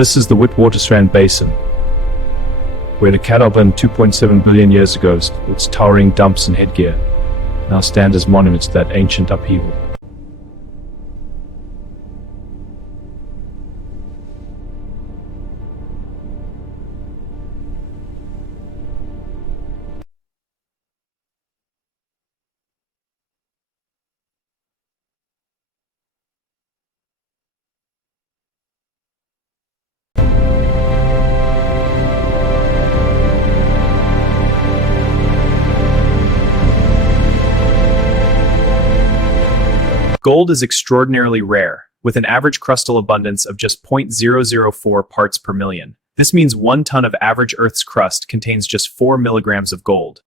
This is the Witwatersrand Basin, where the Catawban 2.7 billion years ago, its towering dumps and headgear now stand as monuments to that ancient upheaval. Gold is extraordinarily rare, with an average crustal abundance of just 0.004 parts per million. This means 1 ton of average Earth's crust contains just 4 milligrams of gold.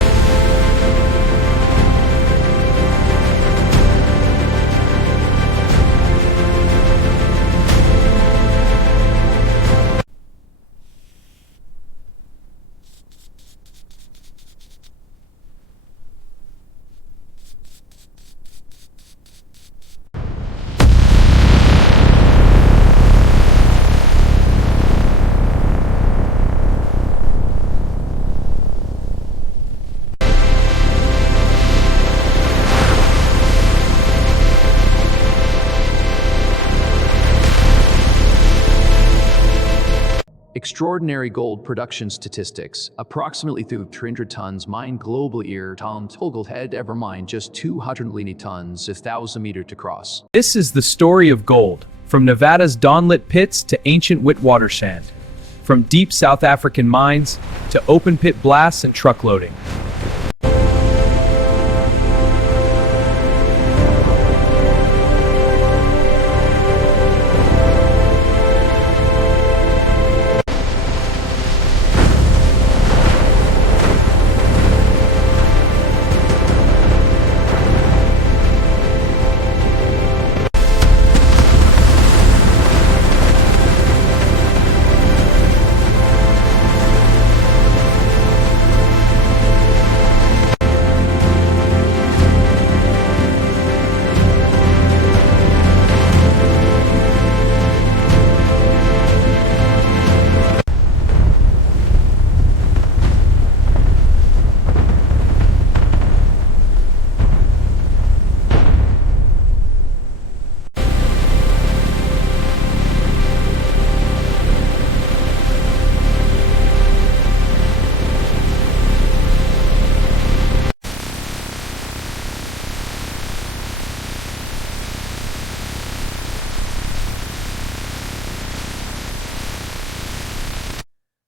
Extraordinary gold production statistics. Approximately 300 tons mined globally year tons gold had ever mined just 200 tons 1,000 meters to cross. This is the story of gold, from Nevada's dawn-lit pits to ancient Witwatersrand, from deep South African mines to open-pit blasts and truck loading.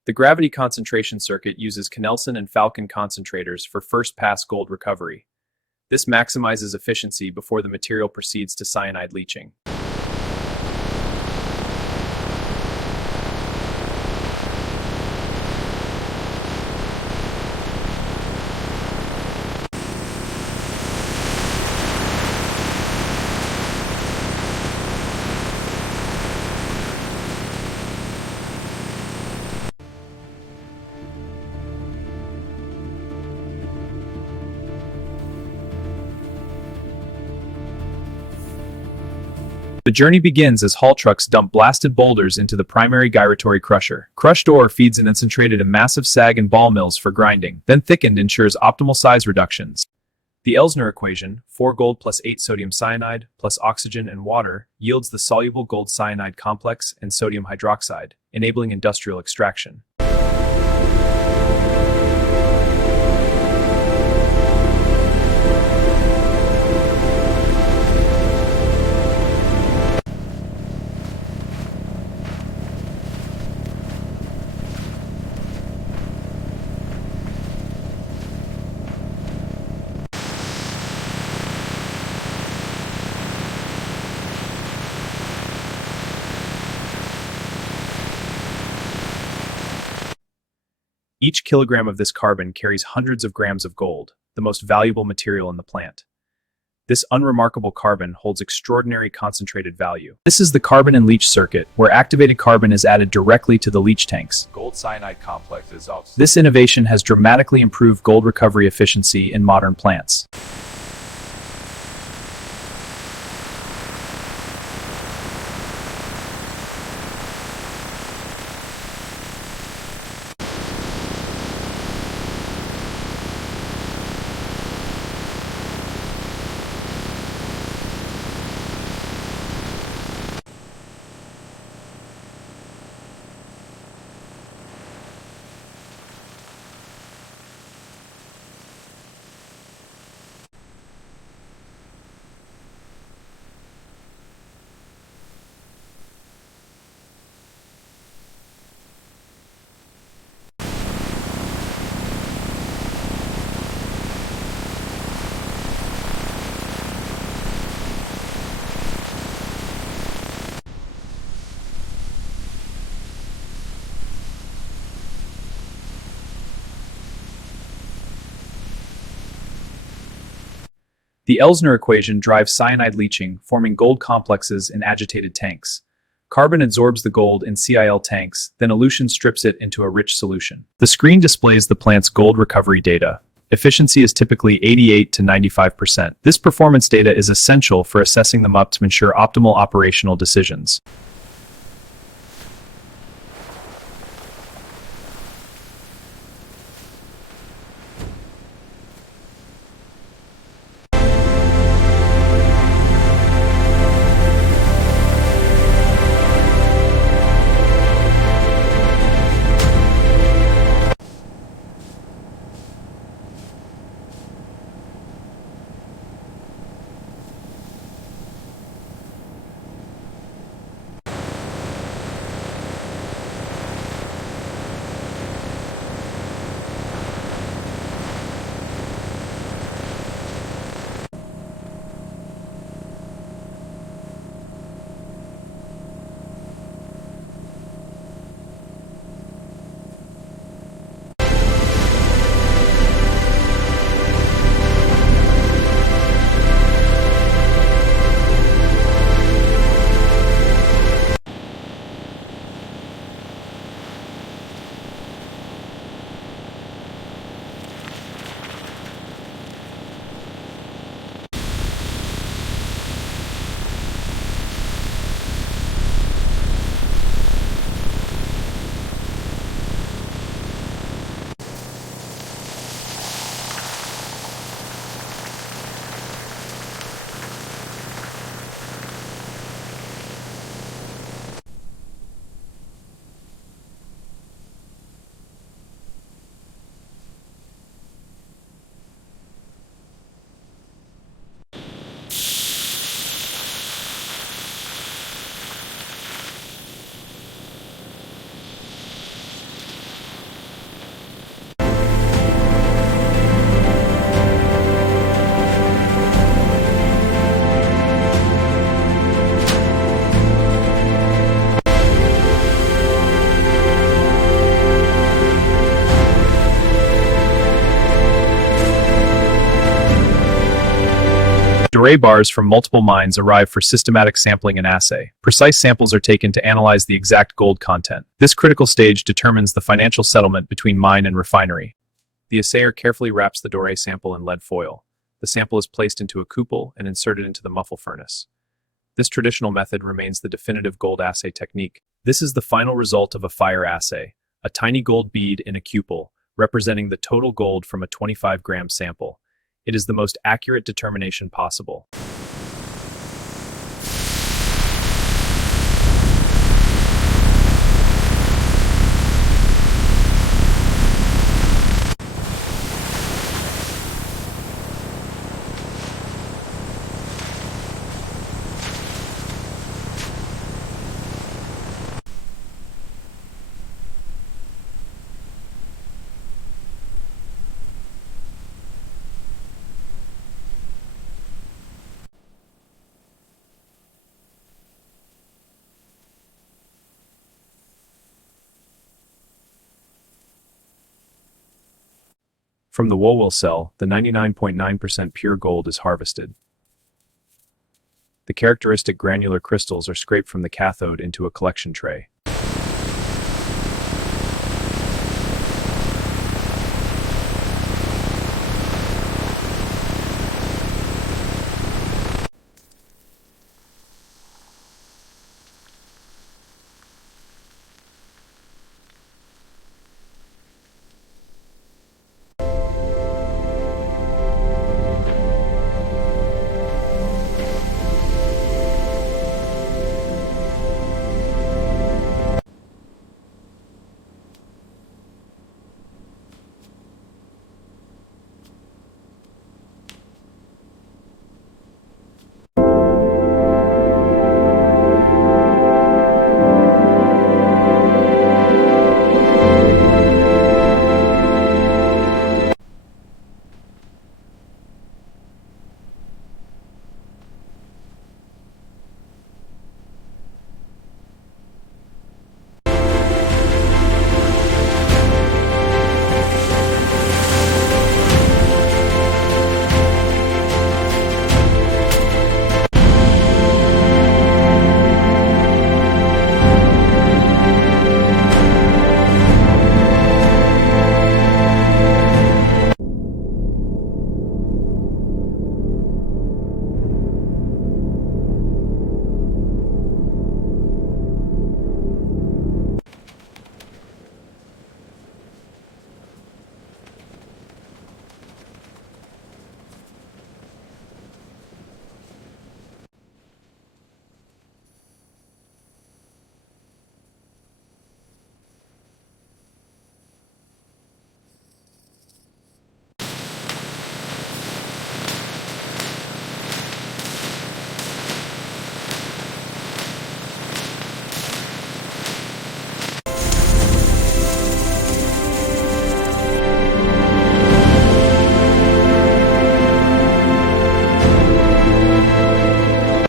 The gravity concentration circuit uses Knelson and Falcon concentrators for first-pass gold recovery. This maximizes efficiency before the material proceeds to cyanide leaching. The journey begins as haul trucks dump blasted boulders into the primary gyratory crusher. Crushed ore feeds and concentrated in massive sag and ball mills for grinding, then thickened ensures optimal size reductions. The Elsner equation, 4 gold plus 8 sodium cyanide, plus oxygen and water, yields the soluble gold cyanide complex and sodium hydroxide, enabling industrial extraction. Each kilogram of this carbon carries hundreds of grams of gold, the most valuable material in the plant. This unremarkable carbon holds extraordinary concentrated value. This is the carbon and leach circuit, where activated carbon is added directly to the leach tanks. Gold cyanide complex is also. This innovation has dramatically improved gold recovery efficiency in modern plants. The Elsner equation drives cyanide leaching, forming gold complexes in agitated tanks. Carbon absorbs the gold in CIL tanks, then elution strips it into a rich solution. The screen displays the plant's gold recovery data. Efficiency is typically 88 to 95%. This performance data is essential for assessing them up to ensure optimal operational decisions. Dore bars from multiple mines arrive for systematic sampling and assay. Precise samples are taken to analyze the exact gold content. This critical stage determines the financial settlement between mine and refinery. The assayer carefully wraps the Dore sample in lead foil. The sample is placed into a cupel and inserted into the muffle furnace. This traditional method remains the definitive gold assay technique. This is the final result of a fire assay, a tiny gold bead in a cupel, representing the total gold from a 25-gram sample. It is the most accurate determination possible. From the Woolwell cell, the 99.9% pure gold is harvested. The characteristic granular crystals are scraped from the cathode into a collection tray.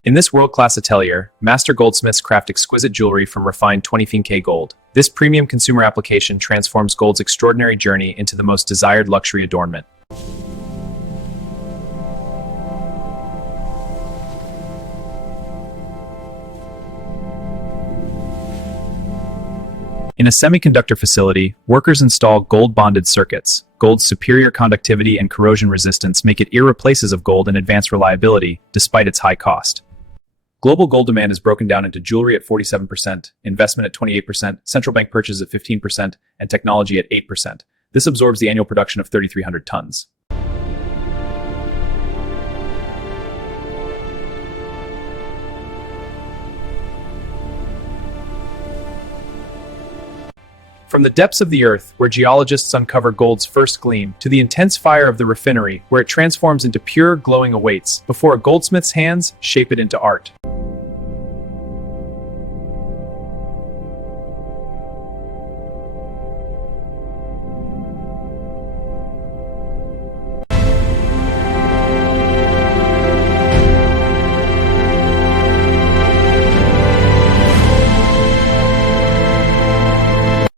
In this world-class atelier, master goldsmiths craft exquisite jewelry from refined 25K gold. This premium consumer application transforms gold's extraordinary journey into the most desired luxury adornment. In a semiconductor facility, workers install gold-bonded circuits. Gold's superior conductivity and corrosion resistance make it irreplaceable of gold and advanced reliability, despite its high cost. Global gold demand is broken down into jewelry at 47%, investment at 28%, central bank purchases at 15%, and technology at 8%. This absorbs the annual production of 3,300 tons. From the depths of the earth, where geologists uncover gold's first gleam, to the intense fire of the refinery, where it transforms into pure, glowing awaits, before a goldsmith's hands shape it into art.